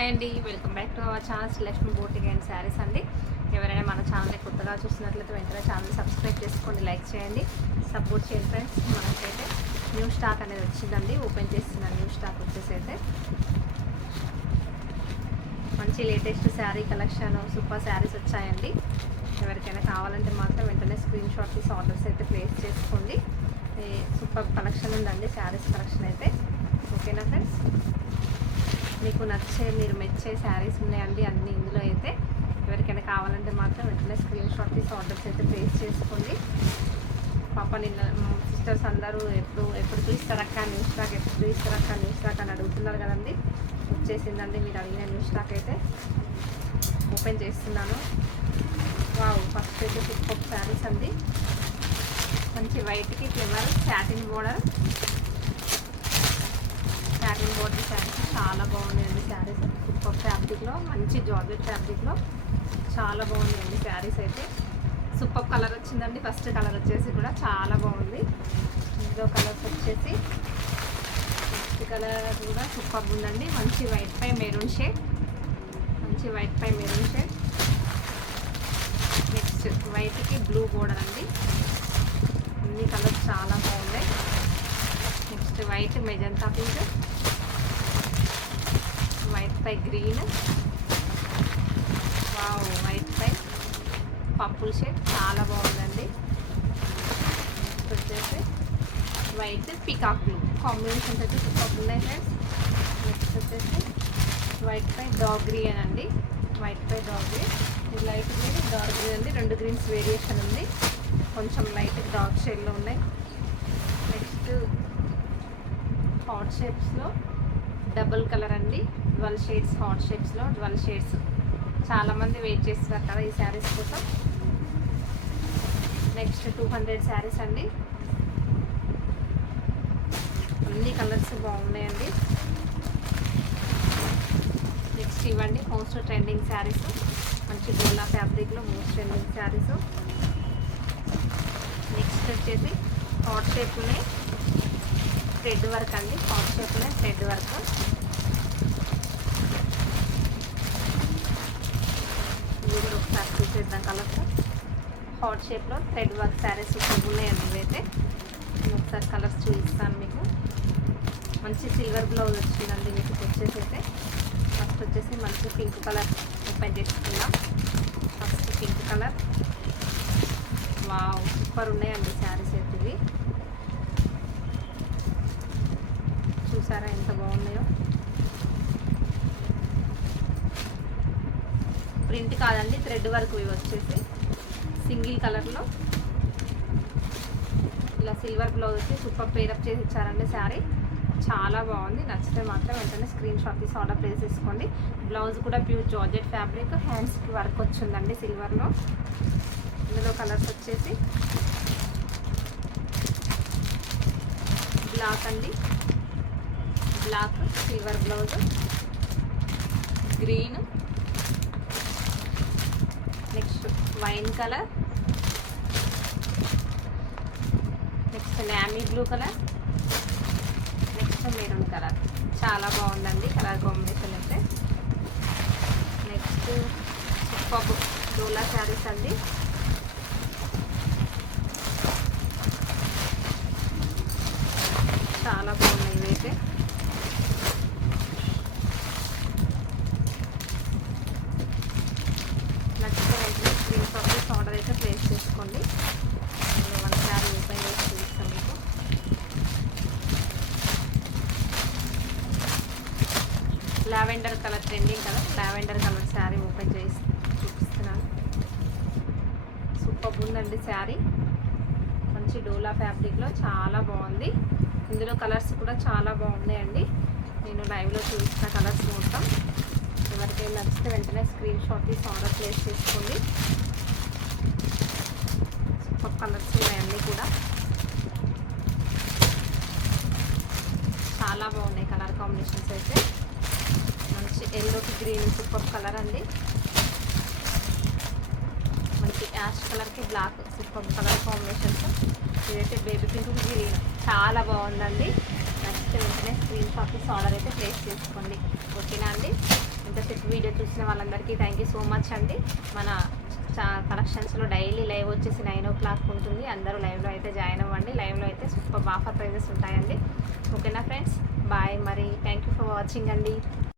Hi అండి, welcome back to our channel Lakshmi boutique and saris అండి. ఎవరైనా మన ఛానల్ని కొత్తగా చూస్తున్నట్లయితే వెంటనే ఛానల్ సబ్స్క్రైబ్ చేసుకోండి, లైక్ చేయండి, సపోర్ట్ చేయండి ఫ్రెండ్స్. మనకైతే న్యూ స్టాక్ అనేది వచ్చిందండి, ఓపెన్ చేస్తున్న న్యూ స్టాక్ వచ్చేసి అయితే మంచి latest sari collection super saris వచ్చాయండి. ఎవరికైనా కావాలంటే మాత్రం వెంటనే స్క్రీన్ షాట్ తీసి ఆర్డర్స్ అయితే ప్లేస్ చేసుకోండి. సూపర్ కలెక్షన్ ఉందండి, శారీస్ కలెక్షన్ అయితే. ఓకేనా ఫ్రెండ్స్, మీకు నచ్చే మీరు మెచ్చే శారీస్ ఉన్నాయండి అన్నీ ఇందులో అయితే. ఎవరికైనా కావాలంటే మాత్రం వెంటనే స్క్రీన్ షాట్ తీసి ఆర్డర్స్ అయితే ప్లేస్ చేసుకోండి. పాప నిన్న సిస్టర్స్ అందరూ ఎప్పుడు చూస్తారక్క న్యూ స్టాక్, ఎప్పుడు చూస్తారక్క న్యూ స్టాక్ అని అడుగుతున్నారు కదండి. వచ్చేసిందండి, మీరు అడిగిన న్యూ స్టాక్ అయితే ఓపెన్ చేస్తున్నాను. వావ్, ఫస్ట్ అయితే సూపర్ శారీస్ అండి. మంచి వైట్కి ఫ్లేవర్ సాటిన్ బోర్డర్ శారీస్ చాలా బాగున్నాయండి. శారీస్ సూపర్ ఫ్యాబ్రిక్లో, మంచి జార్జెట్ ఫ్యాబ్రిక్లో చాలా బాగున్నాయండి శారీస్ అయితే. సూపర్ కలర్ వచ్చిందండి. ఫస్ట్ కలర్ వచ్చేసి కూడా చాలా బాగుంది. ఇంకో కలర్స్ వచ్చేసి నెక్స్ట్ కలర్ కూడా సూపర్ ఉందండి. మంచి వైట్ పై మెరూన్ షేడ్, నెక్స్ట్ వైట్కి బ్లూ బోర్డర్ అండి. అన్ని కలర్స్ చాలా బాగున్నాయి. Next white magenta pink, white పై గ్రీన్, వావ్, వైట్ పై పర్పుల్ షేడ్ చాలా బాగుందండి. నెక్స్ట్ వచ్చేసి వైట్ పికాక్ బ్లూ కాంబినేషన్స్ అయితే సూపర్ ఉన్నాయి ఫ్రెండ్స్. నెక్స్ట్ వచ్చేసి వైట్ పై డార్క్ గ్రీన్ అండి, వైట్ పై డార్క్ గ్రీన్, ఇది లైట్ గ్రీన్ డార్క్ గ్రీన్ అండి. 2 గ్రీన్స్ వేరియేషన్ ఉంది, కొంచెం లైట్ డార్క్ షేడ్లో ఉన్నాయి. నెక్స్ట్ హాట్ షేప్స్లో డబుల్ కలర్ అండి, 12 షేడ్స్ హాట్ షేప్స్లో 12 షేడ్స్. చాలామంది వెయిట్ చేస్తున్నారు కదా ఈ శారీస్ కోసం. నెక్స్ట్ 200 శారీస్ అండి. అన్ని కలర్స్ బాగున్నాయండి. నెక్స్ట్ ఇవ్వండి మోస్ట్ ట్రెండింగ్ శారీస్, మంచి డోలా ఫ్యాబ్రిక్లో మోస్ట్ ట్రెండింగ్ శారీస్. నెక్స్ట్ వచ్చేసి హాట్ షేప్లోనే థ్రెడ్ వర్క్ అండి, హాట్ షేప్లోనే థ్రెడ్ వర్క్. ఇది కూడా ఒకసారి చూసేద్దాం కలర్స్. హాట్ షేప్లో థ్రెడ్ వర్క్ శారీస్ ఉన్నాయండి ఇవైతే. నేను ఒకసారి కలర్స్ చూపిస్తాను మీకు. మంచి సిల్వర్ బ్లౌజ్ వచ్చిందండి మీకు వచ్చేసి అయితే. ఫస్ట్ వచ్చేసి మంచి పింక్ కలర్ ఓపెన్ చేసుకుందాం. First pink colour, wow super ఉన్నాయండి శారీస్ అయితే. ఇవి చూసారా ఎంత బాగున్నాయో. ప్రింట్ కాదండి, థ్రెడ్ వర్క్. ఇవి వచ్చేసి సింగిల్ కలర్లో ఇలా సిల్వర్ బ్లౌజ్ వచ్చి సూపర్ పేరప్ చేసి ఇచ్చారండి శారీ. చాలా బాగుంది. నచ్చితే మాత్రం వెంటనే స్క్రీన్ షాట్ తీసి ఆర్డర్ ప్లేస్ చేసుకోండి. బ్లౌజ్ కూడా ప్యూర్ జార్జెట్ ఫ్యాబ్రిక్, హ్యాండ్స్కి వర్క్ వచ్చిందండి సిల్వర్లో. ఇందులో కలర్స్ వచ్చేసి బ్లాక్ అండి, black silver blouse, green, next wine colour, next navy blue colour, next maroon colour. చాలా బాగుందండి కలర్ కాంబినేషన్ అయితే. నెక్స్ట్ సూపర్ డోలా శారీస్ అండి. చాలా బాగున్నాయి ఇవైతే. నచ్చితే వెంటనే స్క్రీన్ షాట్ చేసి ఆర్డర్ అయితే ప్లేస్ చేసుకోండి. వన్ శారీ ఓపెన్ చేసి చూపిస్తాం మీకు. Lavender colour trending colour, lavender colour sari open చేసి చూపిస్తున్నాను. సూపర్ ఉందండి శారీ. మంచి డోలా ఫ్యాబ్రిక్లో చాలా బాగుంది. ఇందులో కలర్స్ కూడా చాలా బాగున్నాయండి. నేను లైవ్లో చూసిన కలర్స్ మొత్తం. ఎవరికైనా నచ్చితే వెంటనే స్క్రీన్ షాట్ తీసి ఆర్డర్ ప్లేస్ చేసుకోండి. సూపర్ కలర్స్ ఉన్నాయండి కూడా, చాలా బాగున్నాయి కలర్ కాంబినేషన్స్ అయితే. మంచి ఎల్లోకి గ్రీన్ సూపర్ కలర్ అండి. మంచి యాష్ కలర్కి బ్లాక్ సూపర్ కలర్ కాంబినేషన్స్. ఇదైతే బేబీ పింక్ గ్రీన్ చాలా బాగుందండి. నచ్చితే వెంటనే స్క్రీన్ షాట్ తీసి ఆర్డర్ అయితే ప్లేస్ చేసుకోండి. ఓకేనా అండి? ఇంతసేపు వీడియో చూసిన వాళ్ళందరికీ థ్యాంక్ యూ సో మచ్ అండి. మన కలెక్షన్స్లో డైలీ లైవ్ వచ్చేసి 9 o'clock ఉంటుంది. అందరూ లైవ్లో అయితే జాయిన్ అవ్వండి. లైవ్లో అయితే సూపర్ ఆఫర్ ప్రైజెస్ ఉంటాయండి. ఓకేనా ఫ్రెండ్స్, బాయ్. మరి థ్యాంక్ యూ ఫర్ వాచింగ్ అండి.